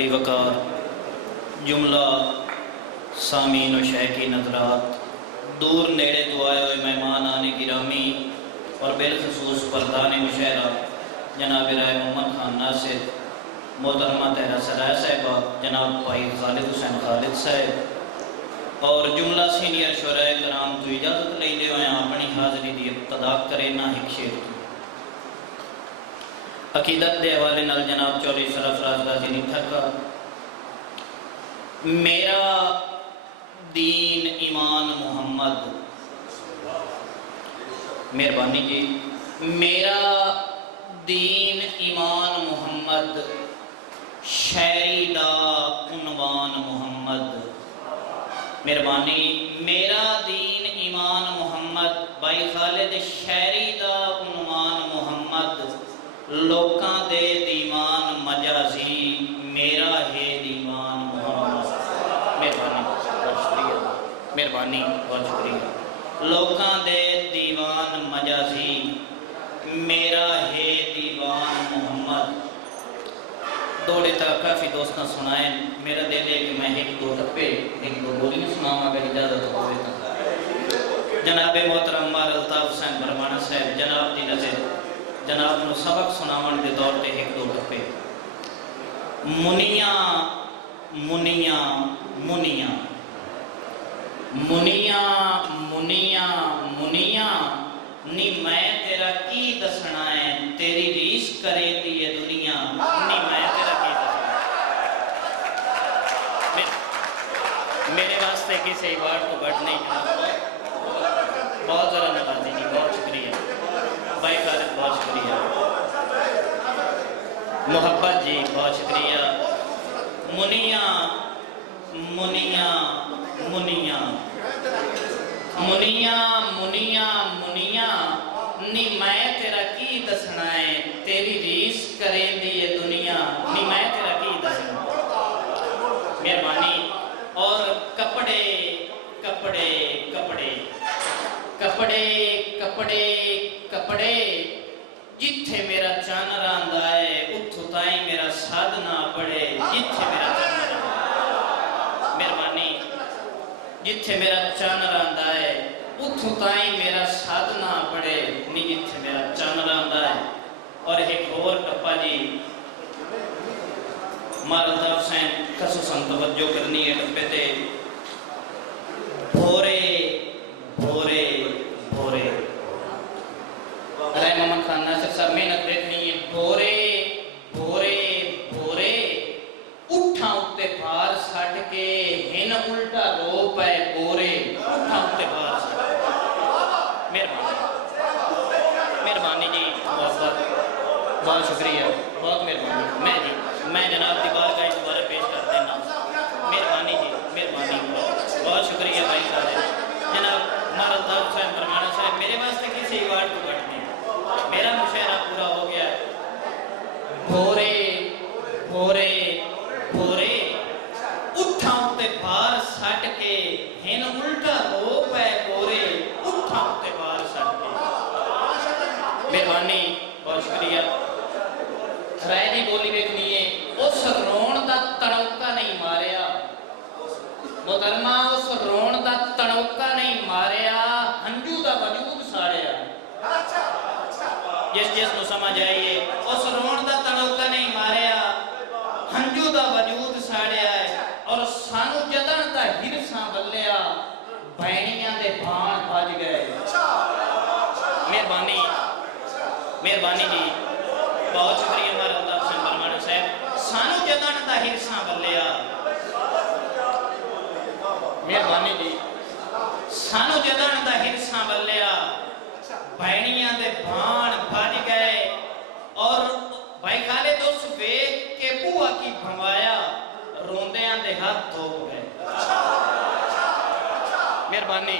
अदी वकार जुमला सामीन व शहकी नजरात, दूर नेड़े तो आए हुए मेहमान आने गिरामी और बिलखसूस परदान मुशहरा जनाब राय मोहम्मद खान नासिर, मोहतरमा तहरा सराय साहिबा जनाब भाई खालिद हुसैन खालिद साहब और जुमला सीनियर शुराए कराम तो इजाज़त लेते हुए अपनी हाज़री की इब्तदा करे ना एक शेर अकीदत के हवाले नाल जनाब चौधरी सरफराज गाजी निठर का मेरा दीन ईमान मोहम्मद। मेहरबानी जी। मेरा दीन ईमान मोहम्मद, शायरी दा उन्वान मोहम्मद। मेहरबानी। मेरा दीन ईमान मोहम्मद, भाई खालिद शायरी दा उन्वान मोहम्मद, लोकां दे दीवान मजाजी मेरा है दीवान मोहम्मद। मेहरबानी बहुत शुक्रिया, मेहरबानी बहुत शुक्रिया। लोकां दे दीवान मजाजी मेरा है दीवान मोहम्मद। दौड़े तक काफ़ी दोस्तों सुनाए, मेरा दिल है कि मैं एक दो टप्पे एक दो बोलियाँ सुनावा अगर इजाज़त हो तो। जनाब मोहतरम मार अल्ताफ हुसैन बरमाना साहब जनाब की नज़र जनाब को सबक सुनावन के तौर पर एक दो टप्पे। मुनिया मुनिया मुनिया मुनिया मुनिया मुनिया नी मैं तेरा की दसना है, तेरी रीस करे दी ये दुनिया नी मैं तेरा की दसना। मेरे वास्ते किसी वार्ड को बढ़ नहीं बहुत ज़रा नवाजी जी, बहुत शुक्रिया भाई खालिद, बहुत शुक्रिया मोहब्बत जी, बहुत शुक्रिया। मुनिया मुनिया मुनिया मुनिया मुनिया मुनिया नी मैं तेरा की दसना है, तेरी रीस करें दी ये दुनिया नी मैं तेरा की दसना। मेहरबानी। और कपड़े कपड़े कपड़े कपड़े कपड़े कपड़े जिथे मेरा चन रंदा है उथों ताई मेरा साधना पड़े, जिथे मेरा चन मेहरबानी जिथे मेरा चन रंदा है उथों ताई मेरा साधना पड़े नी जिथे मेरा चन रंदा है। और एक और टप्पा जी मारदा हुसैन खसूसन तवज्जो करनी है टप्पे ते। भोरे भोरे भोरे राय मोहम्मद खान नासिर साहब मेहनत देखनी है। भोरे भोरे भोरे उठा उत्ते भार सट के हिन उल्टा रो पे गोरे, उठा उत्ते भार सट। मेहरबानी मेहरबानी जी, बहुत शुक्रिया, बहुत मेहरबानी। मैं जनाब की बारगाह दोबारा पेश कर देना। मेहरबानी जी, मेहरबानी, बहुत शुक्रिया भाई साहब। जनाब मारदा हुसैन बरमाना साहब मेरे वास्ते किसी वार्ड को बढ़ने मेरा मुशायरा पूरा हो गया। भोरे भोरे भोरे उठा उत्ते भार सट के हिन उल्टा रो पे गोरे, उठा उत्ते भार सट के। मेहरबानी, बहुत शुक्रिया। राय दी बोली देखनी है। उस रोण दा तड़ौका नहीं मारिया मोहतरमा, उस रोण दा तड़ौका नहीं मारिया, हंजू दा वजूद साड़िया। जिस जिस को समझ आइए, उस रोण दा तड़ौका नहीं मारिया, हंजू दा वजूद साड़िया है। और सानू जदन दा हिरसा बल्लिया, भैणियां दे भाण भज गए। मेहरबानी मेहरबानी जी, बहुत शुक्रिया मारदा हुसैन बरमाना साहब। सानू जदन दा हिरसा बल्लिया, मेहरबानी जी, सानू जदन दा हिरसा बल्लिया, भैणियां दे भाण भज गए। और भाई खालिद उस वेख के बुआ की भंवाया, रोंदियां दे हाथ धोप गए। मेहरबानी।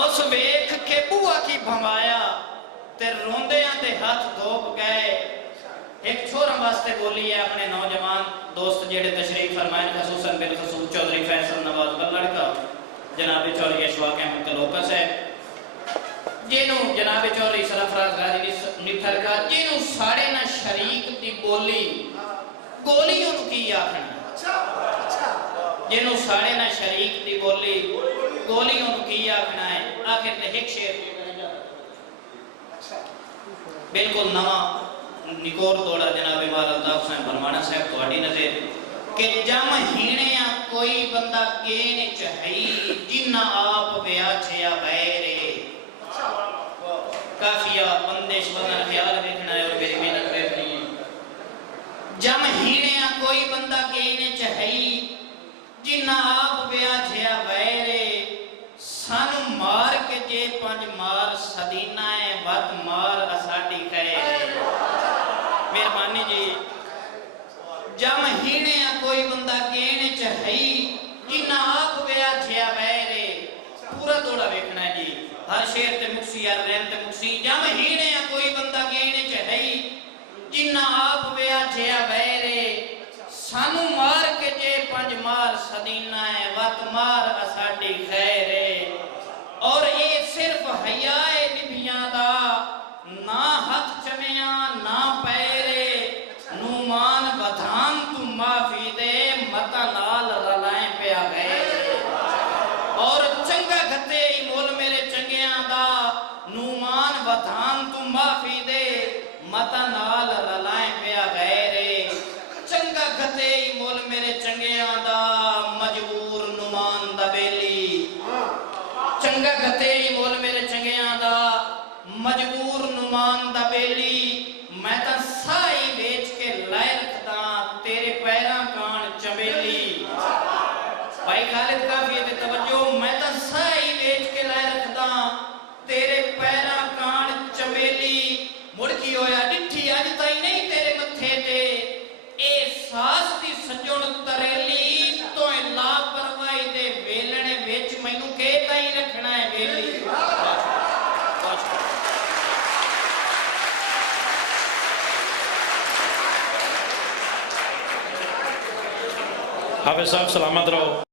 उस वेख के बुआ की भंवाया ते रोंदियां दे हाथ धोप गए। एक छोरा वास्ते बोली है अपने नौजवान दोस्त जेड़े तशरीफ फरमाए, खसूसन बिलखसूस चौधरी फैसल नवाज बल्लड़ का जनाब चौधरी अशफाक अहमद तलोकस है, जिन्हों जनाब चौधरी सरफराज गाजी निठर का जिन्हों साढ़े ना शरीक की बोली गोली उन्होंने की आखना जिन्हों साढ़े ना शरीक की बोली गोली उन्होंने की आखना है आखिर ते एक शेर बिल्कुल नवा निकोर तोड़ा जनाब वाला अल्ताफ हुसैन भरवाना साहब तुम्हारी नजर कि जम हीणिया कोई बंदा गेन चहई जिन्ना आप व्याछया बैरे काफिया बंदिश वजन ख्याल देखना है और मेरी मेहनत करनी है जम हीणिया कोई बंदा गेन चहई जिन्ना आप व्याछया बैरे सानू मार के जे पंज मार सदीना है वत मार असाडी खैर मेहरबानी जी जम हीणे कोई बंदा गेण चहई जिन्ना आप व्याछया बैरे पूरा दौड़ा देखना है जी हर शेर ते मुक्सी हर रैन ते मुक्सी जम हीणे कोई बंदा गेण चहई जिन्ना आप व्याछया बैरे सानू मार के जे पंज मार सदीना है वत मार असाडी खैर और ये सिर्फ हयाए निभियां दा ना हाथ चमिया ना पैरे नुमान बधान तू माफी दे मता नाल रलाए पिया गए और चंगा गते मोल मेरे चंगियां दा नुमान बधान तू माफी दे मता नाल रलाए पिया गए रे चंगा गते मोल मेरे चंगियां दा मजबूर नुमान दा बेली चंगा गते मोल मेरे चंगियां दा मजबूर नुमान दा बेली मैं ता साई बेच के लै रखदा तेरे पैरां कान चमेली भाई खालिद काफी ते तवज्जो मैं ता साई बेच के लै रखदा तेरे पैरां कान चमेली मुड़ की होया डिठी अज ताई नहीं तेरे मथे ते ए सास दी सजण तरेली तोए लापरवाही दे वेलणे विच मैनू के ताई रखना है वेली हाफिज साहब सलामत रहो।